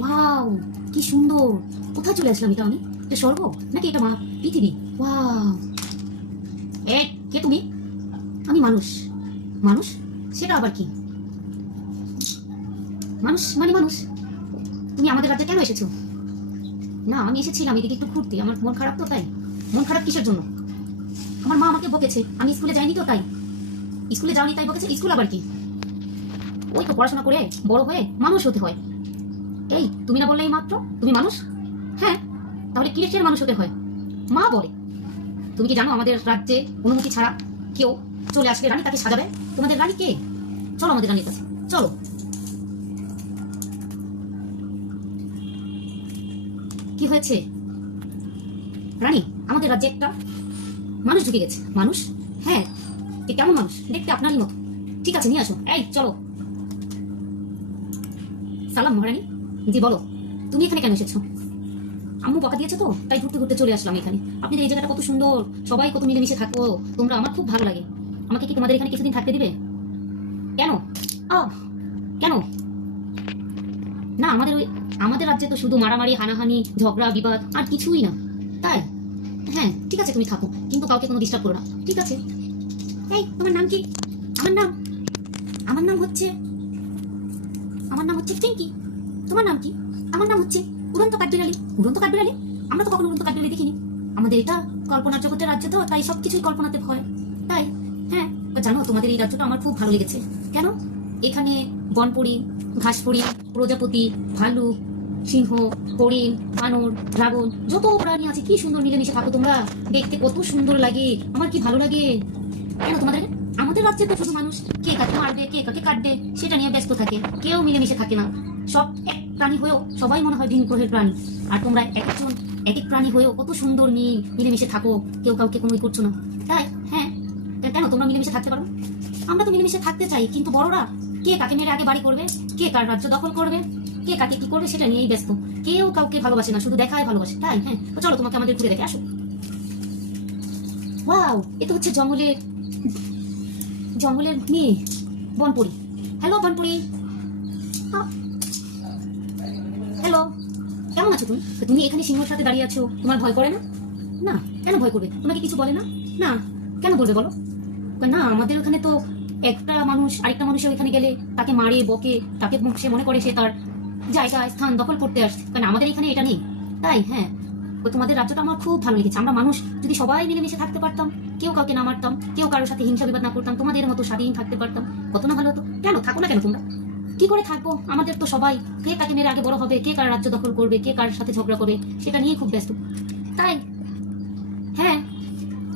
Wow কি সুন্দর। কোথায় চলে আসলাম এটা আমি? এটা স্বর্গ? নাকি এটা মা? পৃথিবী? ওয়াও এ, কে তুমি? আমি মানুষ। মানুষ? সেটা আবার কি? মানুষ মানে মানুষ? তুমি আমাদের রাজ্যে কেন এসেছ? না, আমি এসেছিলাম এদিকে একটু ঘুরতে। আমার মন খারাপ তো তাই। মন খারাপ কিসের জন্য? আমার মা আমাকে বকেছে। আমি স্কুলে যাইনি তো তাই। স্কুলে যাওনি তাই বকেছে। স্কুল আবার কি? ওই তো পড়াশোনা করে বড় হয়ে মানুষ হতে হয়। এই, তুমি না বললে এই মাত্র তুমি মানুষ? হ্যাঁ তাহলে কিসের মানুষ হতে হয়? মা বলে। তুমি কি জানো আমাদের রাজ্যে অনুমতি ছাড়া কেউ চলে আসলে রানী তাকে সাজাবে? তোমাদের রানী কে? চলো আমাদের রানীর কাছে। চলো। কি হয়েছে? রানী, আমাদের রাজ্যে একটা মানুষ ঢুকে গেছে। মানুষ? হ্যাঁ কেমন মানুষ? দেখতে আপনারই মতো। ঠিক আছে, নিয়ে আসো। এই, চলো। সালাম মহারানী। জি, বলো। তুমি এখানে কেন এসেছ? আম্মু বকা দিয়েছে তো, তাই ঘুরতে ঘুরতে চলে আসলাম এখানে। এই জায়গাটা কত সুন্দর, সবাই কত মিলেমিশে থাকো তোমরা আমার খুব ভালো লাগে। আমাকে কি তোমাদের এখানে কিছুদিন থাকতে দিবে? কেন? কেন? না, আমাদের ওই আমাদের রাজ্যে তো শুধু মারামারি, হানাহানি, ঝগড়া, বিবাদ, আর কিছুই না। তাই? হ্যাঁ ঠিক আছে, তুমি থাকো। কিন্তু কাউকে কোনো ডিস্টার্ব করো না। ঠিক আছে। এই, তোমার নাম কি? আমার নাম আমার নাম হচ্ছে পিঙ্কি তোমার নাম কি? আমার নাম হচ্ছে উড়ন্ত কাঠবিড়ালি। উড়ন্ত কাঠবিড়ালি? আমরা তো কখনো উড়ন্ত কাঠবিড়ালি দেখিনি। আমাদের এটা কল্পনার জগতের রাজ্য তো, তাই সবকিছুই কল্পনাতে ভয়। তাই হ্যাঁ জানো, তোমাদের এই রাজ্যটা আমার খুব ভালো লেগেছে। কেন? এখানে বনপরি, ঘাসপরি, প্রজাপতি, ভালুক, সিংহ, হরিণ, বানর, ড্রাগন, যত প্রাণী আছে, কি সুন্দর মিলেমিশে থাকো তোমরা। দেখতে কত সুন্দর লাগে। আমার কি ভালো লাগে? কেন তোমাদের? আমাদের রাজ্যে তো শুধু মানুষ। কে কাকে মারবে, কে কাকে কাটবে, সেটা নিয়ে ব্যস্ত থাকে। কেউ মিলেমিশে থাকে না। সব এক প্রাণী হয়েও সবাই মনে হয় ভিন গ্রহের প্রাণী। আর তোমরা এক একজন এক এক প্রাণী হয়েও কত সুন্দর মিল মিলেমিশে থাকো। কেউ কাউকে কোনো করছ না। তাই হ্যাঁ। কেন তোমরা মিলেমিশে থাকতে পারো? আমরা তো মিলেমিশে থাকতে চাই, কিন্তু বড়রা? কে কাকে মেরে আগে বাড়ি করবে? কে কার রাজ্য দখল করবে? কে কাকে কি করবে সেটা নিয়েই ব্যস্ত। কেউ কাউকে ভালোবাসে না, শুধু দেখায় ভালোবাসে। তাই হ্যাঁ। চলো তোমাকে আমাদের ঘুরে দেখে আসো। ওয়াও, এ তো হচ্ছে জঙ্গলের জঙ্গলের মেয়ে, বনপুরি। হ্যালো বনপুরি। হ্যালো কেমন আছো তুমি? তুমি এখানে সিংহর সাথে দাঁড়িয়ে আছো, তোমার ভয় করে না? না, কেন ভয় করবে? তোমাকে কিছু বলে না? না, কেন বলবে বলো? না, আমাদের ওখানে তো একটা মানুষ, আরেকটা মানুষের ওইখানে গেলে তাকে মারে, বকে, তাকে সে মনে করে সে তার জায়গা, স্থান দখল করতে আসছে। কারণ আমাদের এখানে এটা নেই। তাই হ্যাঁ তো তোমাদের রাজ্যটা আমার খুব ভালো লেগেছে। আমরা মানুষ, যদি সবাই মিলেমিশে থাকতে পারতাম, কেউ কাউকে না মারতাম, কেউ কারোর সাথে হিংসা বিবাদ না করতাম, তোমাদের মতো স্বাধীন থাকতে পারতাম, কত না ভালো হতো। কেন? থাকো না কেন তোমরা? কি করে থাকব? আমাদের তো সবাই, কে তাকে মেরে আগে বড় হবে, কে কার রাজ্য দখল করবে, কে কার সাথে ঝগড়া করবে, সেটা নিয়ে খুব ব্যস্ত। তাই হ্যাঁ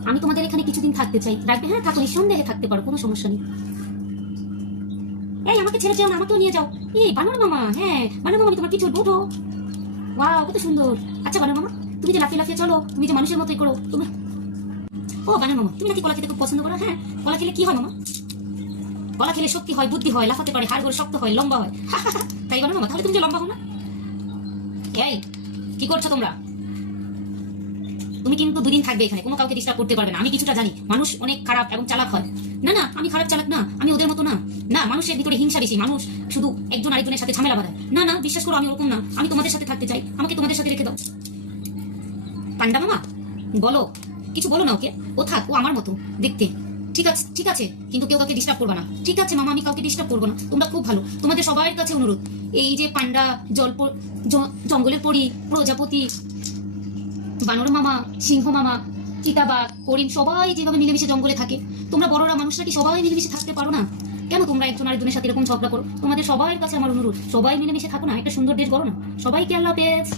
আমি তোমাদের এখানে কিছুদিন থাকতে চাই। রাখবে হ্যাঁ থাকো, নিঃসন্দেহে থাকতে পারো, কোনো সমস্যা নেই। এই, আমাকে ছেড়ে যেও না, আমাকেও নিয়ে যাও। এই বানর মামা হ্যাঁ বানর মামা, তোমার কিছু ওঠো ওয়াও, কত সুন্দর। আচ্ছা বানর মামা। তুমি যে লাফিয়ে লাফিয়ে চলো, তুমি যে মানুষের মতোই করো, তুমি ও বানর মামা, তুমি নাকি কলা খেতে খুব পছন্দ করো? হ্যাঁ কলা খেলে কি হয় মামা? কলা খেলে শক্তি হয়, বুদ্ধি হয়, লাফাতে পারে হাড় শক্ত হয়, লম্বা হয়। তাই বানর মামা, তাহলে তুমি যে লম্বা হও না। এই, কি করছ তোমরা? তুমি কিন্তু দুদিন থাকবে এখানে, কোনো কাউকে ডিস্টার্ব করতে পারবে না। আমি কিছুটা জানি, মানুষ অনেক খারাপ এবং চালাক হয়। না না, আমি খারাপ চালাক না, আমি ওদের মতো না। না, মানুষের ভিতরে হিংসা বেশি, মানুষ শুধু একজন আরেকজনের সাথে ঝামেলা বাঁধায়। না না, বিশ্বাস করো, আমি ওরকম না। আমি তোমাদের সাথে থাকতে চাই, আমাকে তোমাদের সাথে রেখে দাও। পান্ডা মামা? বলো, কিছু বলো না ওকে। ও থাক, ও আমার মতো, দেখতে। ঠিক আছে ঠিক আছে, কিন্তু কেউ কাউকে ডিস্টার্ব করবে না। ঠিক আছে মামা, আমি কাউকে ডিস্টার্ব করব না। তোমরা খুব ভালো, তোমাদের সবার কাছে অনুরোধ। এই যে পান্ডা জল জঙ্গলের পরি, প্রজাপতি, বানর মামা, সিংহ মামা চিতাবাঘ হরিণ সবাই যেভাবে মিলেমিশে জঙ্গলে থাকে, তোমরা বড়রা মানুষরা কি সবাই মিলেমিশে থাকতে পারো না? কেন তোমরা একজন আরেকজনের সাথে এরকম ঝগড়া করো? তোমাদের সবার কাছে আমার অনুরোধ, সবাই মিলেমিশে থাকো না, একটা সুন্দর দেশ করো না। সবাইকে আল্লাহ হাফেজ।